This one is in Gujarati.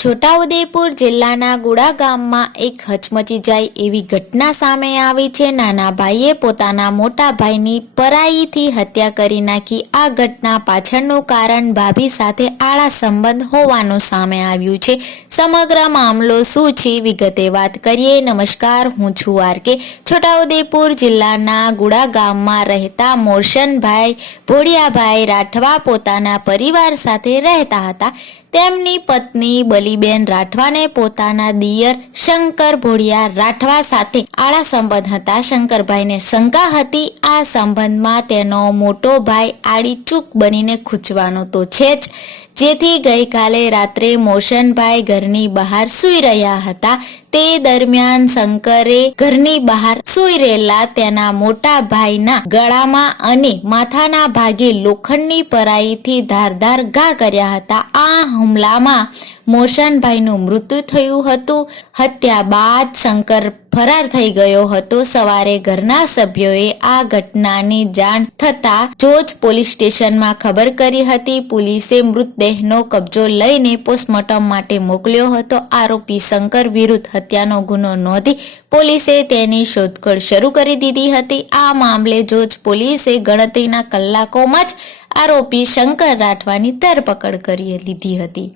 છોટાઉદેપુર જિલ્લાના ગુડા ગામમાં એક હચમચી જાય એવી ઘટના સામે આવી છે. નાના ભાઈએ પોતાના મોટા ભાઈની પરાઈથી હત્યા કરી નાખી. આ ઘટના પાછળનું કારણ ભાભી સાથે આળા સંબંધ હોવાનું સામે આવ્યું છે. સમગ્ર મામલો શું છે વિગતે વાત કરીએ. નમસ્કાર, હું છું આર કે. છોટાઉદેપુર જિલ્લાના ગુડા ગામમાં રહેતા મોરશનભાઈ ભોળિયાભાઈ રાઠવા પોતાના પરિવાર સાથે રહેતા હતા. તેમની પત્ની બલીબેન રાઠવાને પોતાના દિયર શંકર ભોળિયા રાઠવા સાથે આળા સંબંધ હતા. શંકરભાઈને શંકા હતી. આ સંબંધમાં તેનો મોટો ભાઈ આડી ચૂક બનીને ખૂંચવાનો તો છે જ. જેથી ગઈકાલે રાત્રે મોશનભાઈ ઘરની બહાર સૂઈ રહ્યા હતા. તે દરમિયાન શંકરે ઘરની બહાર સૂઈ રહેલા તેના મોટા ભાઈના ગળામાં અને માથાના ભાગે લોખંડની પરાઈથી ધારદાર ઘા કર્યા હતા. આ હુમલામાં મોશનભાઈનું મૃત્યુ થયું હતું. હત્યા બાદ શંકર ફરાર થઈ ગયો હતો. સવારે ઘરના સભ્યોએ આ ઘટનાની જાણ થતાં જોજ પોલીસ સ્ટેશનમાં ખબર કરી હતી. પોલીસે મૃતદેહનો કબજો લઈને પોસ્ટમોર્ટમ માટે મોકલ્યો હતો. આરોપી શંકર વિરુદ્ધ હત્યાનો ગુનો નોંધી પોલીસે તેની શોધખોળ શરૂ કરી દીધી હતી. આ મામલે જોજ પોલીસે ગણતરીના કલાકોમાં જ આરોપી શંકર રાઠવાની ધરપકડ કરી લીધી હતી.